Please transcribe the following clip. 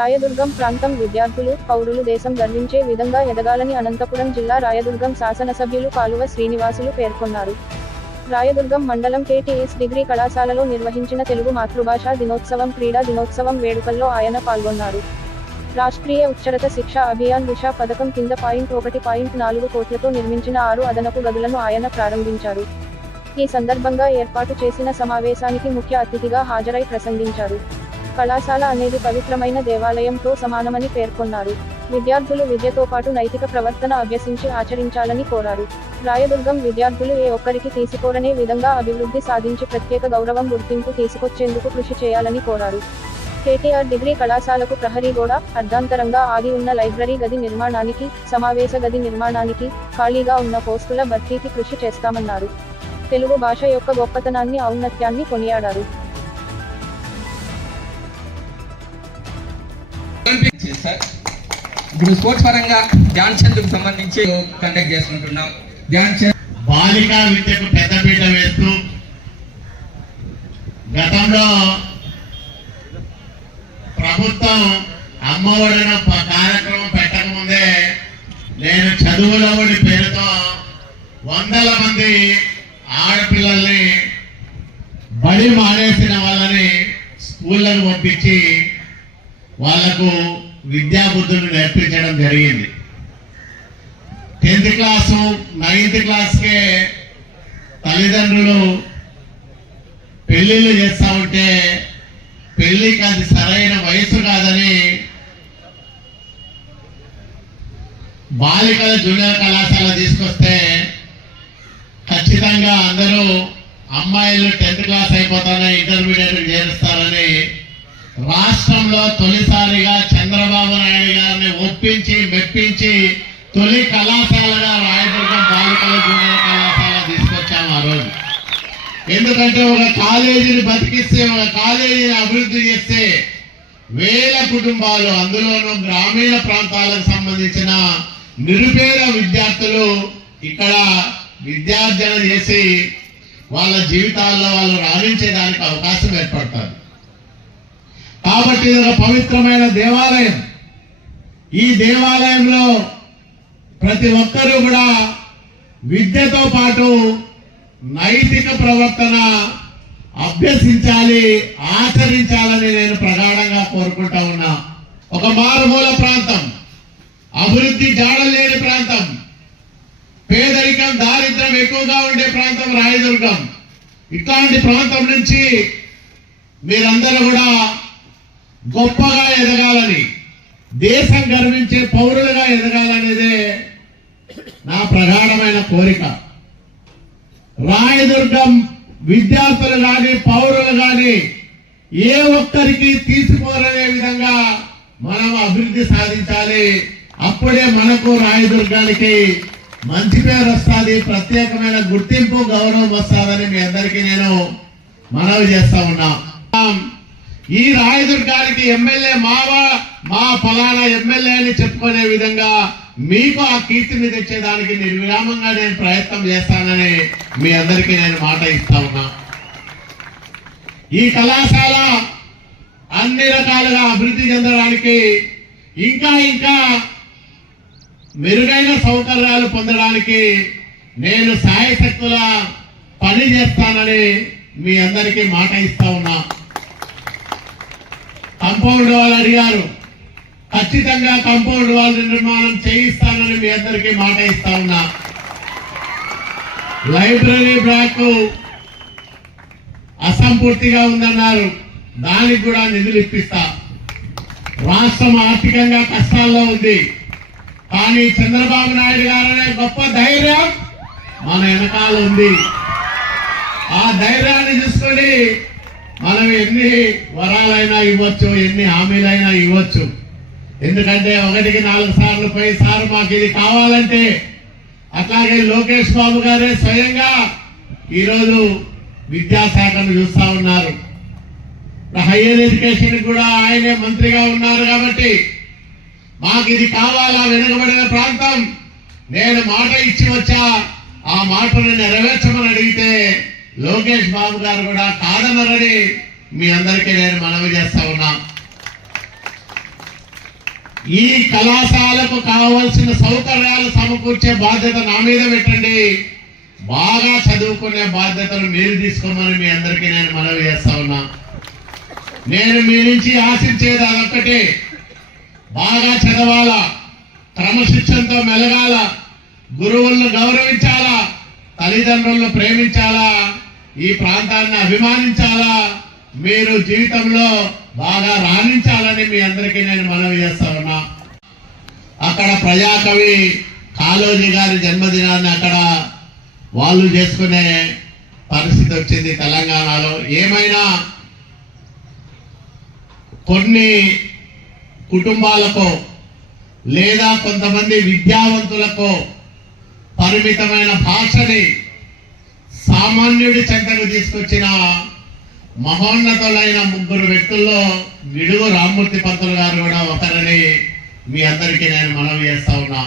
రాయదుర్గం ప్రాంతం విద్యార్థులు, పౌరులు దేశం గర్వించే విధంగా ఎదగాలని అనంతపురం జిల్లా రాయదుర్గం శాసనసభ్యులు కాలువ శ్రీనివాసులు పేర్కొన్నారు. రాయదుర్గం మండలం KTS డిగ్రీ కళాశాలలో నిర్వహించిన తెలుగు మాతృభాషా దినోత్సవం, క్రీడా దినోత్సవం వేడుకల్లో ఆయన పాల్గొన్నారు. రాష్ట్రీయ ఉచ్చరత శిక్షా అభియాన్ ఉషా పథకం కింద 1.4 కోట్లతో నిర్మించిన 6 అదనపు గదులను ఆయన ప్రారంభించారు. ఈ సందర్భంగా ఏర్పాటు చేసిన సమావేశానికి ముఖ్య అతిథిగా హాజరై ప్రసంగించారు. కళాశాల అనేది పవిత్రమైన దేవాలయంతో సమానమని పేర్కొన్నారు. విద్యార్థులు విద్యతో పాటు నైతిక ప్రవర్తన అభ్యసించి ఆచరించాలని కోరారు. రాయదుర్గం విద్యార్థులు ఏ ఒక్కరికి తీసిపోరనే విధంగా అభివృద్ధి సాధించి ప్రత్యేక గౌరవం, గుర్తింపు తీసుకొచ్చేందుకు కృషి చేయాలని కోరారు. KTR డిగ్రీ కళాశాలకు ప్రహరీ గోడ, అర్ధాంతరంగా ఆగి ఉన్న లైబ్రరీ గది నిర్మాణానికి, సమావేశ గది నిర్మాణానికి, ఖాళీగా ఉన్న పోస్టుల భర్తీకి కృషి చేస్తామన్నారు. తెలుగు భాష యొక్క గొప్పతనాన్ని, ఔన్నత్యాన్ని కొనియాడారు. ఇప్పుడు స్పోర్ట్స్ పరంగా ధ్యాన్ చంద్ కు సంబంధించి కండక్ట్ చేసుకుంటున్నాం. ధ్యాన్ చంద్ బాలికా విద్యకు పెద్దపీట వేస్తూ గతంలో ప్రభుత్వం అమ్మఒడిన కార్యక్రమం పెట్టకముందే నేను చదువుల ఒడి పేరుతో వందల మంది ఆడపిల్లల్ని బడి మానేసిన వాళ్ళని స్కూళ్ళకు పంపించి వాళ్లకు విద్యా బుద్ధులు నేర్పించడం జరిగింది. 10th క్లాసు 9th క్లాస్కే తల్లిదండ్రులు పెళ్లిళ్ళు చేస్తా ఉంటే పెళ్లికి అది సరైన వయసు కాదని బాలికల జూనియర్ కళాశాల తీసుకొస్తే ఖచ్చితంగా అందరూ అమ్మాయిలు 10th క్లాస్ అయిపోతానే ఇంటర్మీడియట్ చేరుస్తారని రాష్ట్రంలో తొలిసారిగా చంద్రబాబు నాయుడు గారిని ఒప్పించి మెప్పించి తొలి కళాశాలగా రాయదుర్గం బాలికల జూనియర్ కళాశాల తీసుకొచ్చాము ఆ రోజు. ఎందుకంటే ఒక కాలేజీని బతికిస్తే, ఒక కాలేజీని అభివృద్ధి చేస్తే వేల కుటుంబాలు, అందులోనూ గ్రామీణ ప్రాంతాలకు సంబంధించిన నిరుపేద విద్యార్థులు ఇక్కడ విద్యార్జన చేసి వాళ్ళ జీవితాల్లో వాళ్ళు రాణించేదానికి అవకాశం ఏర్పడతారు. కాబట్టి ఇది ఒక పవిత్రమైన దేవాలయం. ఈ దేవాలయంలో ప్రతి ఒక్కరూ కూడా విద్యతో పాటు నైతిక ప్రవర్తన అభ్యసించాలి, ఆచరించాలని నేను ప్రగాఢంగా కోరుకుంటా ఉన్నా. ఒక మారుమూల ప్రాంతం, అభివృద్ధి జాడలు లేని ప్రాంతం, పేదరికం దారిద్ర్యం ఎక్కువగా ఉండే ప్రాంతం రాయదుర్గం. ఇట్లాంటి ప్రాంతం నుంచి మీరందరూ కూడా గొప్పగా ఎదగాలని, దేశం గర్వించే పౌరులుగా ఎదగాలనేదే నా ప్రగాఢమైన కోరిక. రాయదుర్గం విద్యార్థులు కానీ పౌరులు కానీ ఏ ఒక్కరికి తీసుకోరనే విధంగా మనం అభివృద్ధి సాధించాలి. అప్పుడే మనకు రాయదుర్గానికి మంచి పేరు వస్తుంది, ప్రత్యేకమైన గుర్తింపు, గౌరవం వస్తుందని మీ అందరికీ నేను మనవి చేస్తా ఉన్నా. ఈ రాయదుర్గానికి ఎమ్మెల్యే మా ఫలానా ఎమ్మెల్యే అని చెప్పుకునే విధంగా మీకు ఆ కీర్తిని తెచ్చేదానికి నిర్విరామంగా నేను ప్రయత్నం చేస్తానని మీ అందరికీ నేను మాట ఇస్తా ఉన్నా. ఈ కళాశాల అన్ని రకాలుగా అభివృద్ధి చెందడానికి, ఇంకా ఇంకా మెరుగైన సౌకర్యాలు పొందడానికి నేను సాయశక్తుల పని చేస్తానని మీ అందరికీ మాట ఇస్తా ఉన్నా. కాంపౌండ్ వాళ్ళు అడిగారు, ఖచ్చితంగా కాంపౌండ్ వాళ్ళ నిర్మాణం చేయిస్తానని మీ అందరికీ మాట ఇస్తా ఉన్నా. లైబ్రరీ బ్లాక్ అసంపూర్తిగా ఉందన్నారు, దానికి కూడా నిధులు ఇప్పిస్తా. రాష్ట్రం ఆర్థికంగా కష్టాల్లో ఉంది, కానీ చంద్రబాబు నాయుడు గారనే గొప్ప ధైర్యం మన వెనకాల ఉంది. ఆ ధైర్యాన్ని చూసుకొని మనం ఎన్ని వరాలైనా ఇవ్వచ్చు, ఎన్ని హామీలైనా ఇవ్వచ్చు. ఎందుకంటే 1కి 4 సార్లు పోయి సార్ మాకు ఇది కావాలంటే, అట్లాగే లోకేష్ బాబు గారే స్వయంగా ఈరోజు విద్యాశాఖను చూస్తా ఉన్నారు. హైయర్ ఎడ్యుకేషన్ కూడా ఆయనే మంత్రిగా ఉన్నారు. కాబట్టి మాకు ఇది కావాలా, వెనుకబడిన ప్రాంతం, నేను మాట ఇచ్చి వచ్చా, ఆ మాటను నెరవేర్చమని అడిగితే లోకేష్ బాబు గారు కూడా కాదనరని మీ అందరికీ నేను మనవి చేస్తా ఉన్నా. ఈ కళాశాలకు కావలసిన సౌకర్యాలు సమకూర్చే బాధ్యత నా మీద పెట్టండి. బాగా చదువుకునే బాధ్యతను మీరు తీసుకోమని మీ అందరికీ నేను మనవి చేస్తా ఉన్నా. నేను మీ నుంచి ఆశించేది అదొక్కటే, బాగా చదవాలా, క్రమశిక్షణతో మెలగాల, గురువులను గౌరవించాలా, తల్లిదండ్రులను ప్రేమించాలా, ఈ ప్రాంతాన్ని అభిమానించాలా, మీరు జీవితంలో బాగా రాణించాలని మీ అందరికీ నేను మనవి చేస్తా ఉన్నా. అక్కడ ప్రజాకవి కాళోజీ గారి జన్మదినాన్ని అక్కడ వాళ్ళు చేసుకునే పరిస్థితి వచ్చింది తెలంగాణలో. ఏమైనా కొన్ని కుటుంబాలకు లేదా కొంతమంది విద్యావంతులకు పరిమితమైన భాషని సామాన్యుడి చెంతకు తీసుకొచ్చిన మహోన్నతులైన ముగ్గురు వ్యక్తుల్లో గిడుగు రామ్మూర్తి పంతులు గారు కూడా ఒకరని మీ అందరికీ నేను మనవి చేస్తా ఉన్నా.